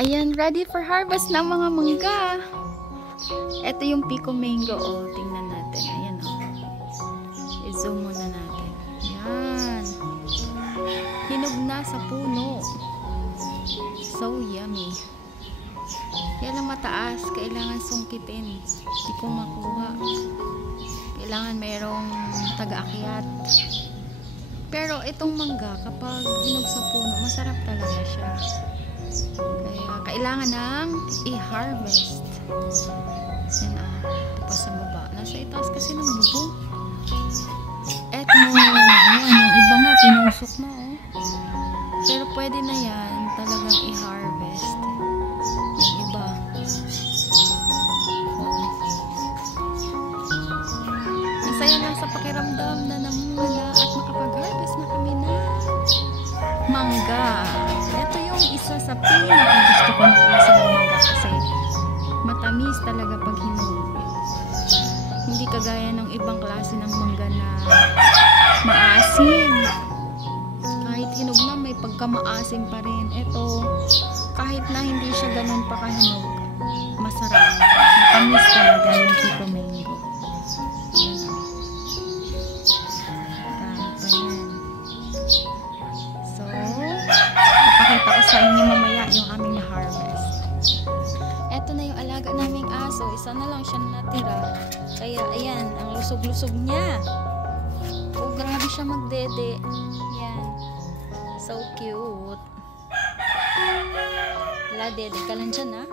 Ayan, ready for harvest ng mga mangga. Ito yung Pico Mango. Oh, tingnan natin. Ayan, oh. I-zoom muna natin. Ayan. Hinog na sa puno. So yummy. Yan lang mataas. Kailangan sungkitin. Hindi ko makuha. Kailangan mayroong taga-akyat. Pero itong mangga, kapag hinog sa puno, masarap talaga siya. Kaya kailangan nang i-harvest. Yan tapos sa baba. Nasa itaas kasi ng bubong. Eto, ayan, yung iba nga, tinusok na Pero pwede na yan talagang i-harvest. Yung iba. Masaya lang sa pakiramdam na namumula at makapag-harvest na kami na mangga. Ito yung isa sa pinaka-gusto ko na klase ng mangga kasi matamis talaga pag hinog. Hindi kagaya ng ibang klase ng mangga na maasim. Kahit hinog na, may pagka-maasim pa rin. Ito, kahit na hindi siya ganun pa kahinog, masarap. Matamis talaga yung Pico Mango. So, ipakita ko sa inyo mamaya yung aming na-harvest. Eto na yung alaga naming aso. Isa na lang siya natira. Kaya, ayan, ang lusog-lusog niya. Oh, grabe siya magdede. Yan. So cute. Wala, dede ka lang dyan, ha?